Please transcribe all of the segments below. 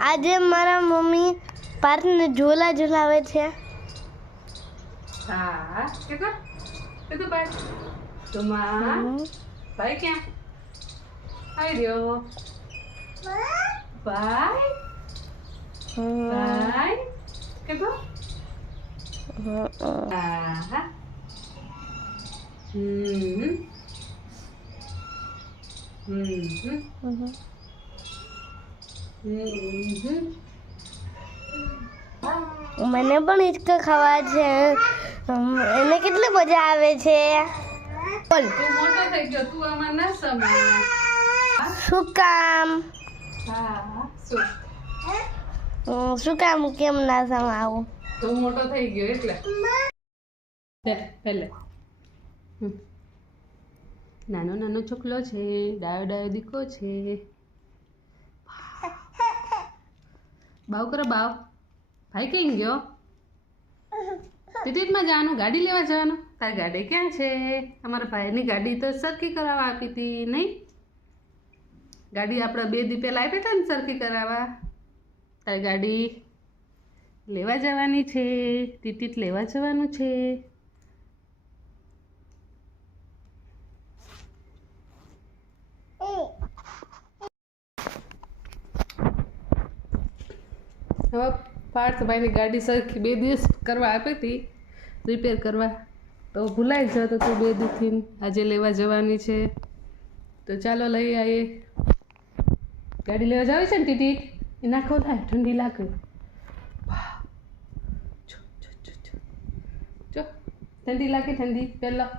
આજે મારા મમ્મી પાર્કને ઝૂલા ઝૂલાવે છે. હા કેતો ભાઈ તુમા ભાઈ ક્યાં આવી રહ્યો ભાઈ ભાઈ કેતો હા મને પણ હિચકા ખાવા છે. એને કેટલી મજા આવે છે. બોલ તું મોટો થઈ ગયો તું આમાં ના સમય શું કામ? હા શું કામ કેમ ના સમાવું? તું મોટો થઈ ગયો એટલે પહેલે નાનો નાનો છોકલો છે, ડાયો ડાયો દીકો છે. બાવ કરો બાવ. ભાઈ કેમ ગયો? ટિકિટમાં જવાનું, ગાડી લેવા જવાનું. તારી ગાડી ક્યાં છે? અમારા ભાઈની ગાડી તો સરખી કરાવવા આપી હતી નહીં? ગાડી આપણે 2 દી પહેલાં આપી હતા ને સરખી કરાવવા. તારી ગાડી લેવા જવાની છે, ટિકિટ લેવા જવાનું છે. હવે પાર્થભાઈની ગાડી સરખી 2 દિવસ કરવા આપી હતી રિપેર કરવા, તો ભૂલાઈ જ તો તું 2 દીથી આજે લેવા જવાની છે. તો ચાલો લઈ આવીએ. ગાડી લેવા જાવી છે ને ટીટી? એ નાખો થાય, ઠંડી લાગે. જો ઠંડી લાગે, ઠંડી પહેલા.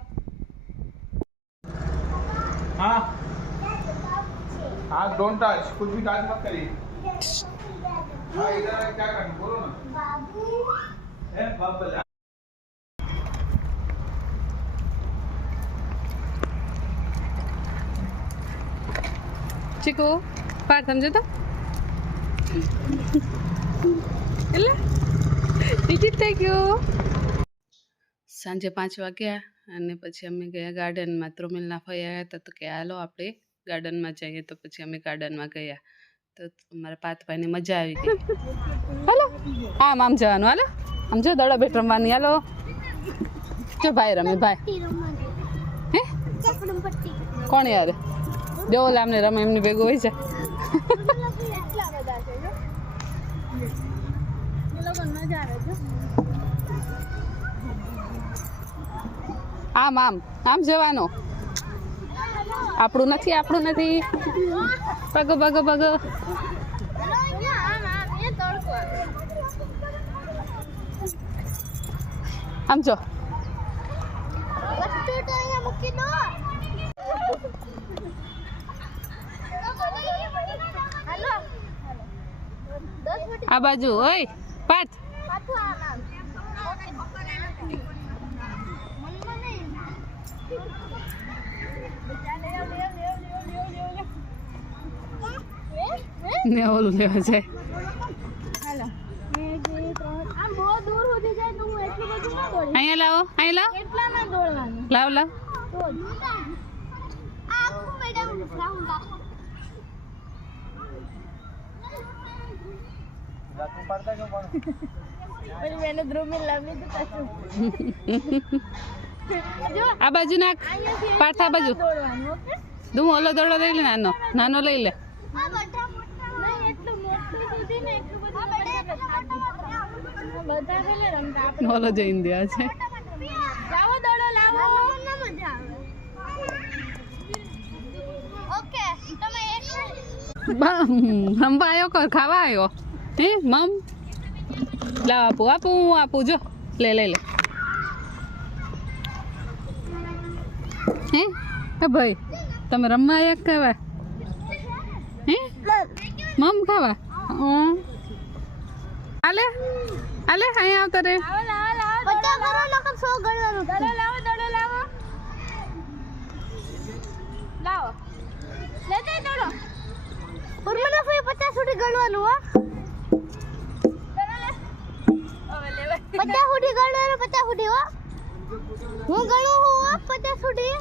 हाँ हाँ डोंट टच, कुछ भी टच मत करिए. हाँ इधर क्या करना बोलो ना. बाबू है बाबू. ચીકુ પાર્થ સમજો તો એટલે ટિકિટ થઈ ગયું. સાંજે 5 વાગ્યા અને પછી અમે ગયા ગાર્ડનમાં. ત્રોમિલના ફઈ આવ્યા હતા તો કે હાલો આપણે ગાર્ડનમાં જઈએ, તો પછી અમે ગાર્ડનમાં ગયા. તો અમારા પાર્થભાઈને મજા આવી ગઈ. હાલો આમ જવાનું. હાલો આમ જો દડા બેટ રમવાની. હાલો જો ભાઈ રમે ભાઈ. હે કોણ યાર? જો લામને રમે એમની ભેગું હોય છે. આમ આમ આમ જવાનું. આપણું નથી, આપણું નથી. પગો પગો પગો. આમ જો. આ બાજુ ઓય પાર્થ. ને ઓલું લેવા જાય. અહીંયા લાવો, અહીંયા લાવો. લાવ લાવ. આ બાજુ નાખ પાર્થ, આ બાજુ. તું ઓલો દડો લઈ લે, નાનો નાનો લઈ લે. ઓલો જઈને દે છે. રમવા આવ્યો કર, ખાવા આવ્યો હે મમ? લાવ આપું આપું આપું. જો લે લે લે. હે ભાઈ તમે રમવા આવ્યા ખાવા? હે મમ ખાવા? આલે આલે અહીંયા આવતા રે. સુધી ગણવાનું. 50 સુધી ગણવાનું. 50 સુધી હો. હું ગણું હું 50 સુધી.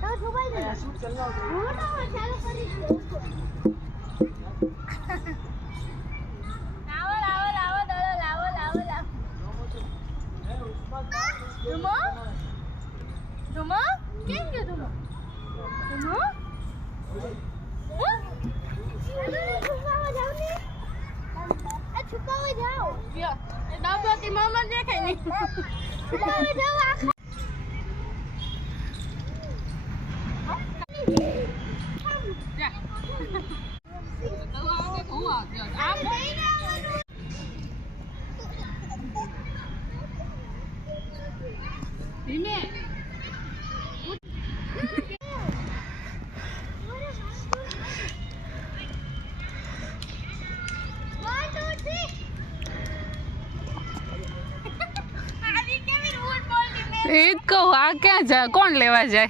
તો છુપાઈ દે. હું તો ચાલુ કરી દઉં. એ જ કહું, આ ક્યાં જાય? કોણ લેવા જાય?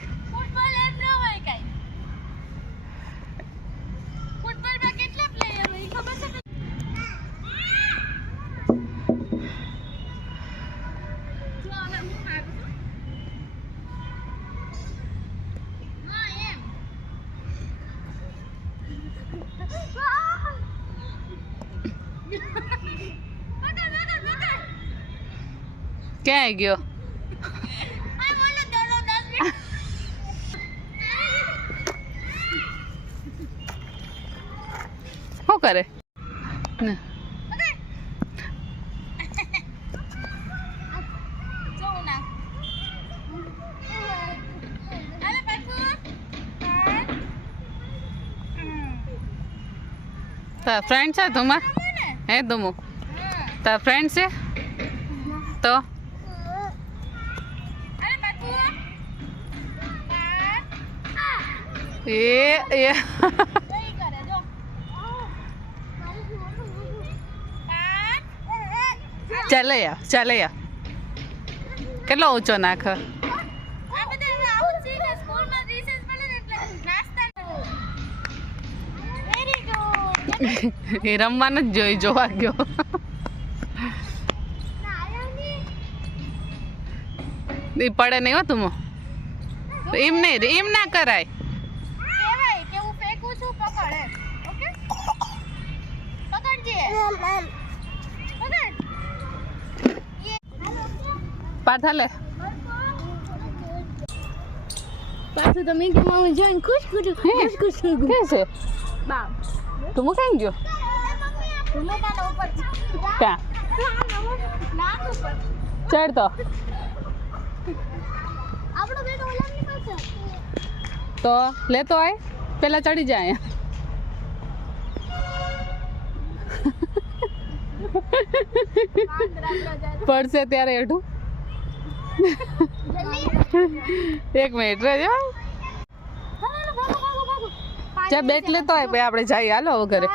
ક્યાં ગયો? શું કરે? ને તારા ફ્રેન્ડ છે તુમા? હે તુમુ તારા ફ્રેન્ડ છે તો? એ ચાલે યા કેટલો ઊંચો નાખ. એ રમવાનું જ જોવા ગયો. એ પડે નહીં હો તું, એમ નહીં, એમ ના કરાય. પાછા લે પાછું તમે કે મામા જોઈને ખુશ ખુશ થઈ ગયું. કે છે બાપ તું કઈ ગયો? તમે કાના ઉપર ક્યાં ના ઉપર ચડ તો આપણો બેટો ઓલાની પાસે તો લેતો આય, પેલા ચડી જાય. પડશે ત્યારે એઠું. એક મિનિટ રહેજો. ચા બેટ લેતો હોય પછી આપણે જઈએ. હાલો હવે ઘરે.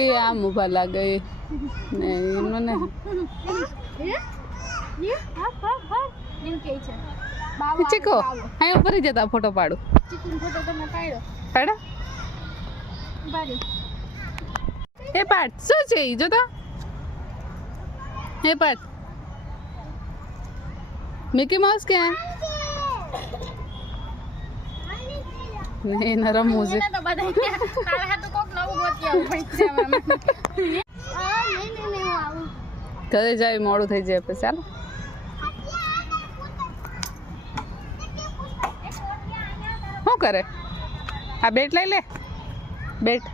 એ આમ ઊભા લાગે ને એમનો ને ચીકો અહીં ઉપર જતા ફોટો પાડું. પાડો એ પાડ શું છે એ જોતો. એ પાડ મિકી માઉસ ક્યાં? નહીં રમવું છે. ઘરે જાય મોડું થઈ જાય પછી. ચાલો શું કરે? આ બેટ લઈ લે. બેટ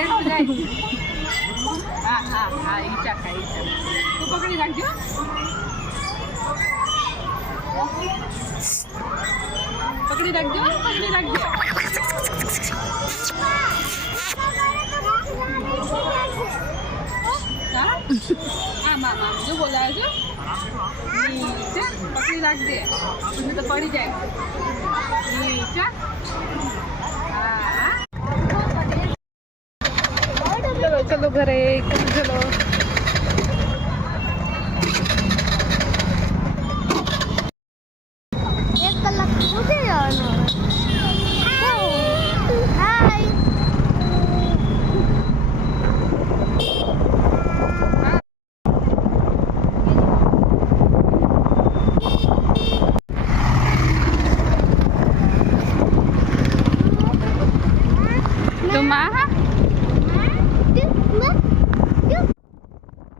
પડે તો જાય. હા હા હા ઈચા ખાય ઈચા. તું પકડી રાખજો. પકડી રાખજો પકડી રાખજો. હા આમ આમ આમ જો બોલાવે છો. ઈચા પકડી રાખજે પછી તો પડી જાય. ઈચા હા ચલો ચલો ઘરે ચલો. એક કલાક સુધી જવાનું હાય તો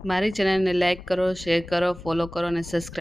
મારી ચેનલને લાઈક કરો, શેર કરો, ફોલો કરો અને સબસ્ક્રાઈબ